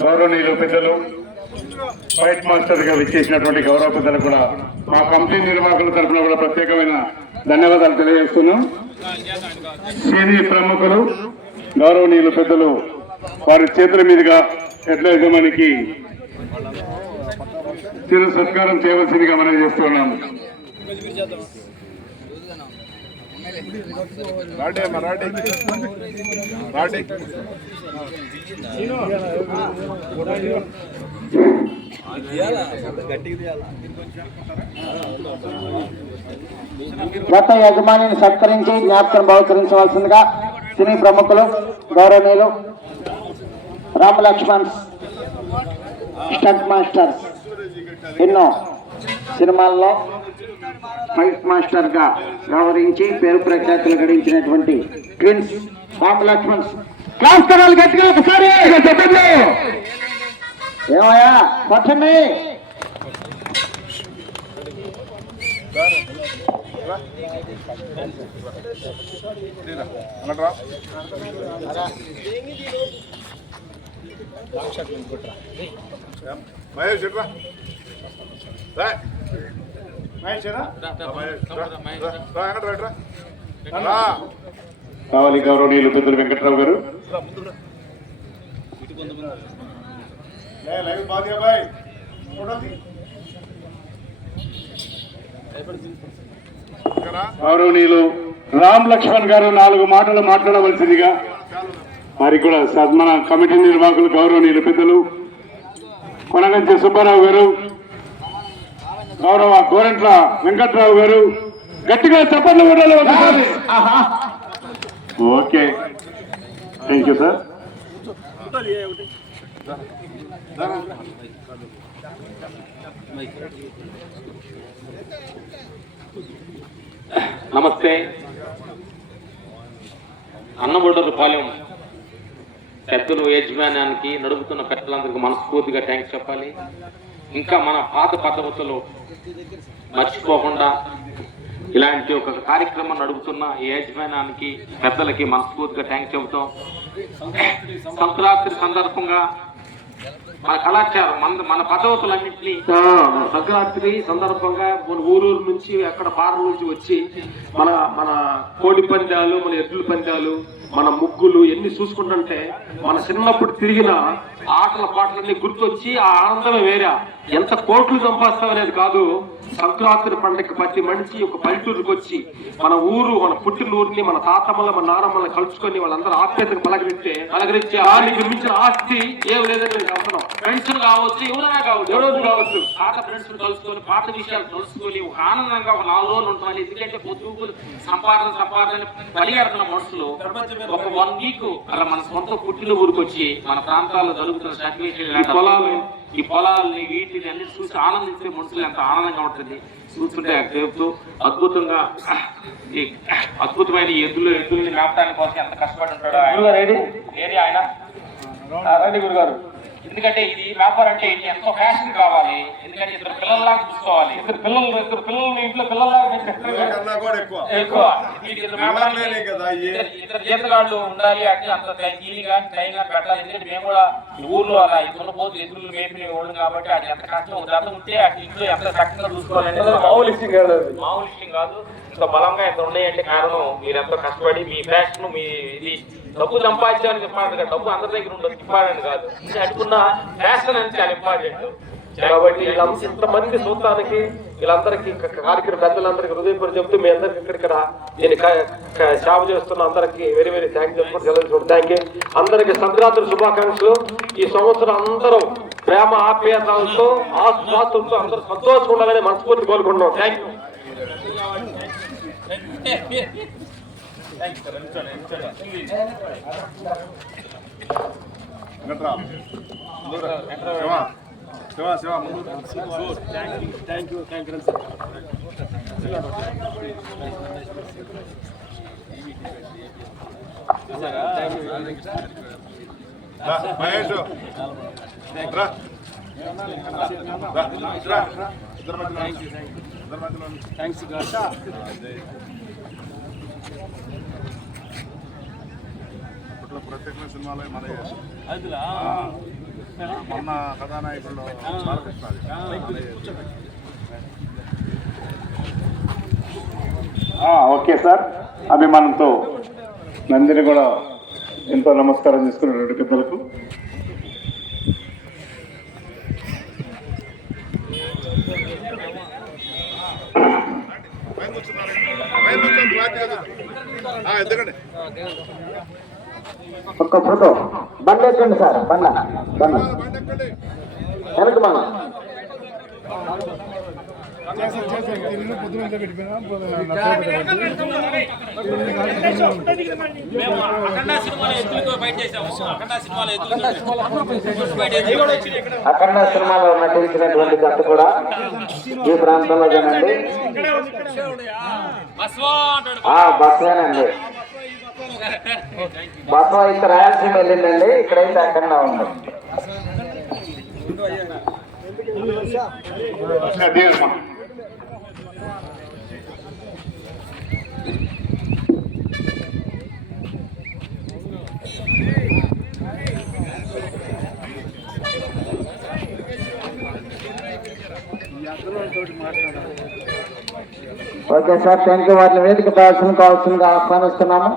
గౌరవనీయులు పెద్దలు fight master గా విచ్చేసినటువంటి గౌరవ పెద్దలు కూడా మా కమిటీ నిర్వాహకుల తరఫున కూడా ప్రత్యేకమైన ధన్యవాదాలు తెలియజేస్తున్నాం. సీనియర్ ప్రముఖులు గౌరవనీయులు పెద్దలు వారి చేతుల మీదుగా ఎడ్ల యజమానికి చిరు సత్కారం చేయవలసిందిగా మనం చేస్తున్నాము. గత యజమానిని సత్కరించి జ్ఞాపకం బహుకరించవలసిందిగా సినీ ప్రముఖులు గౌరవనీయులు రామ్ లక్ష్మణ్ స్టంట్ మాస్టర్స్, ఎన్నో సినిమాల్లో ఫైట్ మాస్టర్ గా వ్యవహరించి పేరు ప్రఖ్యాతులు గడించినటువంటి ట్విన్స్ రామ్ లక్ష్మణ్. క్లాస్ కరాలు గట్టిగా ఒకసారి చెప్పండి. ఏమయ్యా కొట్టండి. కావాలి గౌరవనీయులు పెద్దలు వెంకట్రావు గారు. గౌరవనీయులు రామ్ లక్ష్మణ్ గారు 4 మాటలు మాట్లాడవలసిందిగా వారికి కూడా మన కమిటీ నిర్వాహకులు గౌరవనీయులు పెద్దలు కొనగంచి సుబ్బారావు గారు, గౌరవ గోరంట్ల వెంకట్రావు గారు గట్టిగా చప్పట్లు కొట్టాలి. Okay, thank you sir. నమస్తే. అన్నబొడ్డరపాలెం పెద్దలు యజమానానికి నడుపుతున్న పెద్దలందరికీ మనస్ఫూర్తిగా థ్యాంక్స్ చెప్పాలి. ఇంకా మన పాత పద్ధతులు మర్చిపోకుండా ఇలాంటి ఒక కార్యక్రమం నడుపుతున్న యజమానానికి పెద్దలకి మనస్ఫూర్తిగా థ్యాంక్స్ చెబుతాం. సంక్రాంతి సందర్భంగా మన కళాచారం మన పద్ధతులన్నింటినీ సంక్రాంతి సందర్భంగా మన ఊరూరు నుంచి అక్కడ పార్ల నుంచి వచ్చి మన మన కోడి పందాలు, మన ఎద్దుల పందాలు, మన ముగ్గులు ఎన్ని చూసుకుంటుంటే మన చిన్నప్పుడు తిరిగిన ఆటల పాటలన్నీ గుర్తొచ్చి ఆ ఆనందమే వేరే. ఎంత కోట్లు సంపాదిస్తాం అనేది కాదు, సంక్రాంతి పండుగ ప్రతి మనిషి ఒక పల్లెటూరుకి వచ్చి మన ఊరు, మన పుట్టిన ఊరిని, మన తాతమ్మల మన నానమ్మల్ని కలుసుకొని వాళ్ళందరూ ఆప్యాయతకు పలకరించి ఆడికి మించిన ఆస్తి ఏం లేదని నేను చెప్తున్నాం. ఫ్రెండ్స్ కావచ్చు, ఎవరైనా కావచ్చు, ఎవరోజు కావచ్చు, పాత ఫ్రెండ్స్ కలుసుకొని పాత విషయాలు తెలుసుకొని ఒక ఆనందంగా ఒక 4 రోజులు ఉంటామని. ఎందుకంటే పొద్దుగులు సంపాదన పరిగెడుతున్న మనుషులు ఒక 1 వీక్ అలా మన సొంత పుట్టిన ఊరికి వచ్చి మన ప్రాంతాల్లో జరుగుతున్న ఈ పొలాలని వీటిని అన్ని చూసి ఆనందించే మనుషులు ఎంత ఆనందంగా ఉంటుంది చూస్తుంటే. చెబుతూ అద్భుతమైన ఎద్దుల్ని మేపడానికి కోసం ఎంత కష్టపడి ఉంటాడు ఆయన. రండి గురుగారు. ఎందుకంటే ఇది వ్యాపారం అంటే ఎంతో ఫ్యాషన్ కావాలి. ఎందుకంటే 2 పిల్లల్లాగా చూసుకోవాలి. 2 పిల్లలు ఇంట్లో పిల్లల్లాగా ఎక్కువ 2 జీతగాళ్ళు ఉండాలి. అంటే అంత క్లీన్గా టైంగా పెట్టాలి. ఎందుకంటే మేము కూడా ఊర్లో అలా దున్నపోతు ఎదురు మేపిన వాళ్ళు కాబట్టి అది ఎంత కష్టం ఉంటుంది. ఉంటే అటు ఇంట్లో ఎంత చక్కగా చూసుకోవాలంటే మామూలు విషయం కాదు. ఇంత బలంగా ఎంత ఉన్నాయంటే కారణం మీరు ఎంతో కష్టపడి మీ ఫ్యాషన్, మీ ఇది డబ్బు సంపాదించాలని చెప్పాలి. డబ్బు అందరి దగ్గర ఉండదు, ఇంపార్టెంట్ కాదు. అనుకున్న ఫ్యాషన్ అంటే చాలా ఇంపార్టెంట్. కాబట్టి ఇంతమంది చూడటానికి వీళ్ళందరికీ కార్యక్రమ పెద్దలందరికీ హృదయపూర్వక చెప్తూ మీ అందరికి ఇక్కడ నేను సేవ చేస్తున్న అందరికీ వెరీ వెరీ థ్యాంక్స్ చెప్పుకుంటూ థ్యాంక్ యూ. అందరికీ సంక్రాంతి శుభాకాంక్షలు. ఈ సంవత్సరం అందరూ ప్రేమ ఆప్యాయతలతో ఆస్వాదులతో అందరూ సంతోషంగా ఉండాలని మనస్ఫూర్తి కోరుకుంటున్నాం. Thank you. దాంట్లో ప్రత్యేకమైన సినిమాలో మన మొన్న కథానాయకుల్లో ఓకే సార్, అభిమానంతో నందిని కూడా ఎంతో నమస్కారం చేసుకున్నటువంటి పెద్దలకు. ఎందుకండి ఒక్క ఫోటో బండి ఎక్కండి సార్, బండ వెనక మన అఖండ సినిమాలో నటించినటువంటి జట్టు కూడా ఈ ప్రాంతంలో జనండి. బస్వేనండి, బస్సు అయితే రాయలసీమ వెళ్ళిందండి, ఇక్కడైతే అఖండ ఉంది. Okay sir, thank you. వాటిని వేదిక కావాల్సిందిగా ఆహ్వానిస్తున్నాము.